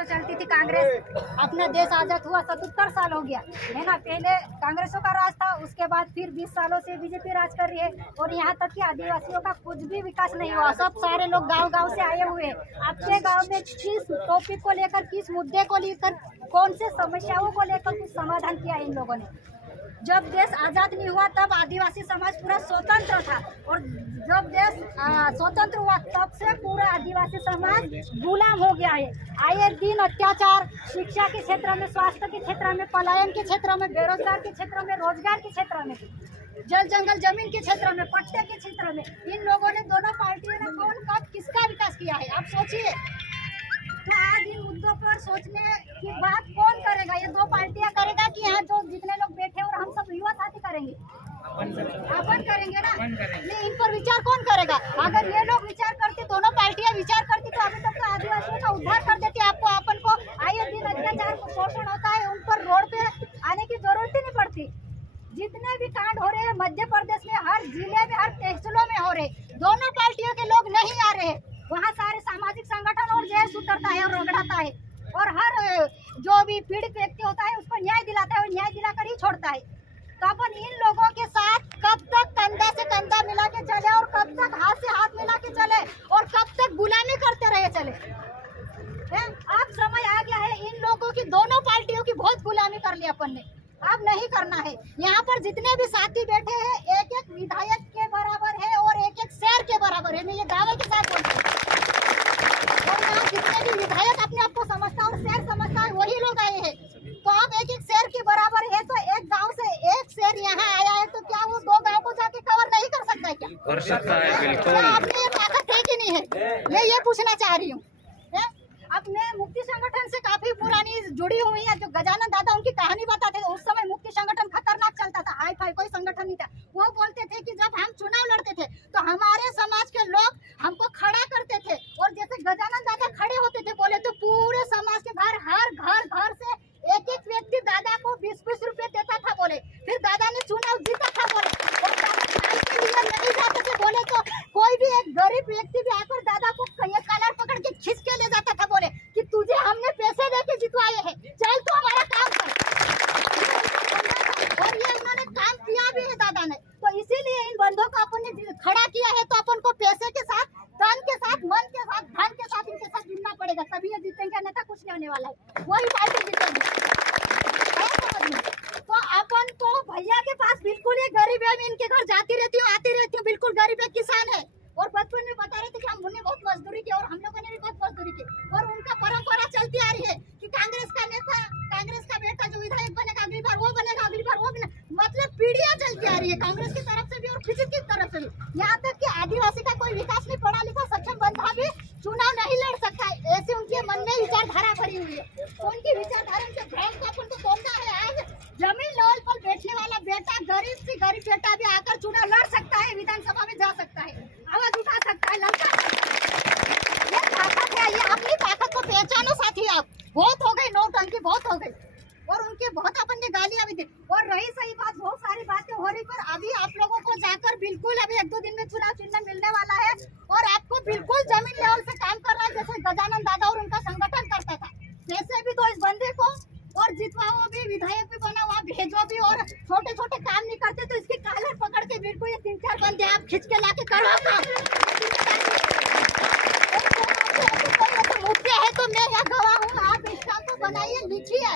तो चलती थी कांग्रेस। अपना देश आजाद हुआ 77 साल हो गया है ना। पहले कांग्रेसों का राज था, उसके बाद फिर 20 सालों से बीजेपी राज कर रही है। और यहाँ तक कि आदिवासियों का कुछ भी विकास नहीं हुआ। सब सारे लोग गांव-गांव से आए हुए हैं। आपके गांव में किस टॉपिक को लेकर, किस मुद्दे को लेकर, कौन से समस्याओं को लेकर कुछ समाधान किया इन लोगों ने? जब देश आजाद नहीं हुआ तब आदिवासी समाज पूरा स्वतंत्र था, और जब देश स्वतंत्र हुआ तब से पूरा आदिवासी समाज गुलाम हो गया है। आए दिन अत्याचार, शिक्षा के क्षेत्र में, स्वास्थ्य के क्षेत्र में, पलायन के क्षेत्र में, बेरोजगार के क्षेत्र में, रोजगार के क्षेत्र में, जल जंगल जमीन के क्षेत्र में, पट्टे के क्षेत्र में, इन लोगों ने, दोनों पार्टियों ने कौन कब किसका विकास किया है आप सोचिए। तो आज इन मुद्दों पर सोचने की बात कौन करेगा? ये दो पार्टियां करेगा कि यहाँ जो जितने लोग बैठे और हम सब युवा साथी करेंगे? अपन करेंगे ना। ये इन पर विचार कौन करेगा? अगर ये लोग विचार करते, दोनों पार्टियां विचार करती, तो अभी तक तो आदिवासियों का उद्धार कर देती। आपको अपन को आए दिन अत्याचार शोषण होता है, उन पर रोड पे आने की जरूरत ही नहीं पड़ती। जितने भी कांड हो रहे हैं मध्य प्रदेश में, हर जिले में, हर तहसीलों में हो रहे, दोनों पार्टियों के लोग नहीं आ रहे। वहाँ सारे सामाजिक संगठन और देश उतरता है और रगड़ाता है, और हर जो भी पीड़ित व्यक्ति होता है उसको न्याय दिलाता है, और न्याय दिलाकर ही छोड़ता है। तो अपन इन लोगों के साथ कब तक कंधा से कंधा मिला के चले, और कब तक हाथ से हाथ मिला के चले, और कब तक गुलामी करते रहे चले? अब समय आ गया है इन लोगों की, दोनों पार्टियों की बहुत गुलामी कर ली अपन ने, अब नहीं करना है। यहाँ पर जितने भी साथी बैठे हैं एक एक विधायक के बराबर है और एक एक शेर के बराबर है। मैं ये दावे के साथ बोलती हूँ। और यहाँ जितने भी विधायक अपने आप को समझता और शेर समझता है वही लोग आए हैं। तो अब एक एक शेर के बराबर है, तो एक गांव से एक शेर यहाँ आया है, तो क्या वो दो गांव को जाके कवर नहीं कर सकता है क्या? कर सकता है, बिल्कुल। आपने ये ताकत है कि नहीं है, मैं ये पूछना चाह रही हूँ। अब मैं मुक्ति संगठन से काफी पुरानी जुड़ी हुई है। जो गजानन दादा उनकी कहानी बताते थे, उस समय मुक्ति संगठन खतरनाक चलता था, हाई फाई कोई संगठन नहीं था। वो बोलते थे कि जब हम चुनाव लड़ते थे तो हमारे समाज के लोग हमको खड़ा करते थे, और जैसे गजानन दादा खड़े होते थे बोले तो पूरे समाज के घर, हर घर से एक एक व्यक्ति दादा को 20-20 रुपए देता था बोले। फिर दादा ने चुनाव जीता था बोले, और दादा नहीं जाते थे बोले, तो कोई भी एक गरीब व्यक्ति भी आकर दादा को कलर पकड़ के खींच के ले जाता था बोले कि तुझे हमने पैसे देके जितवाए हैं, चल तो हमारा काम कर। और ये उन्होंने काम किया भी है दादा ने। तो इसीलिए इन बंधुओं को अपन ने खड़ा किया है, तो अपन को पैसे के साथ, तन के साथ, मन के साथ, धन के साथ इनके साथ जुड़ना पड़ेगा, तभी ये जीतेंगे, अन्यथा कुछ नहीं होने वाला है। वही पार्टी जीतेगी। तो अपन को भैया के पास बिल्कुल ये गरीब है, मैं इनके घर जाती रहती हूँ, आती रहती हूँ, बिल्कुल गरीब है, किसान है। और बचपन में बता रहे थे कि हमने बहुत मजदूरी की, और हम लोगों ने भी बहुत मजदूरी की। और उनका परंपरा चलती आ रही है कि कांग्रेस का नेता, कांग्रेस का बेटा जो विधायक बनेगा अगली बार वो बनेगा, अगली बार वो बनेगा। मतलब पीढ़ियां चलती आ रही है कांग्रेस की तरफ से भी और किसी की तरफ से भी। यहाँ तक कि आदिवासी का कोई विकास नहीं, पढ़ा लिखा सक्षम बंदा भी चुनाव नहीं लड़ सकता है, ऐसी उनके मन में विचारधारा भरी हुई है। तो उनकी विचारधारा के भ्रम को अपन को तोड़ना है। आज जमीन लेवल पर बैठने वाला बेटा, गरीब से गरीब बेटा भी आकर चुनाव लड़ सकता है, विधानसभा में जा सकता है, आवाज उठा सकता है, लड़का सकता है। ये ताकत है, ये अपनी ताकत को पहचानो साथी। आप बहुत हो गई नौटंकी, बहुत हो गई, और उनके बहुत अपन ने गालियां भी दी। और रही सही बात, बहुत सारी बातें हो रही, पर अभी आप लोगों को जाकर बिल्कुल अभी 1-2 दिन में चुनाव चिन्ह मिलने वाला है, और आपको बिल्कुल जमीन लेवल से काम करना है, जैसे गजानन दादा और उनका संगठन करता था, वैसे भी। तो इस बंदे को और जितवाओ भी, विधायक भी बना, वहाँ भेजो भी, और छोटे छोटे काम नहीं करते तो इसकी कॉलर पकड़ के बिल्कुल ये 3-4 बंदे आप खींच के लाके करो काम। मुद्दे है तो मैं यहाँ गवाह हूँ, आप इस काम को बनाइए, लिखिए।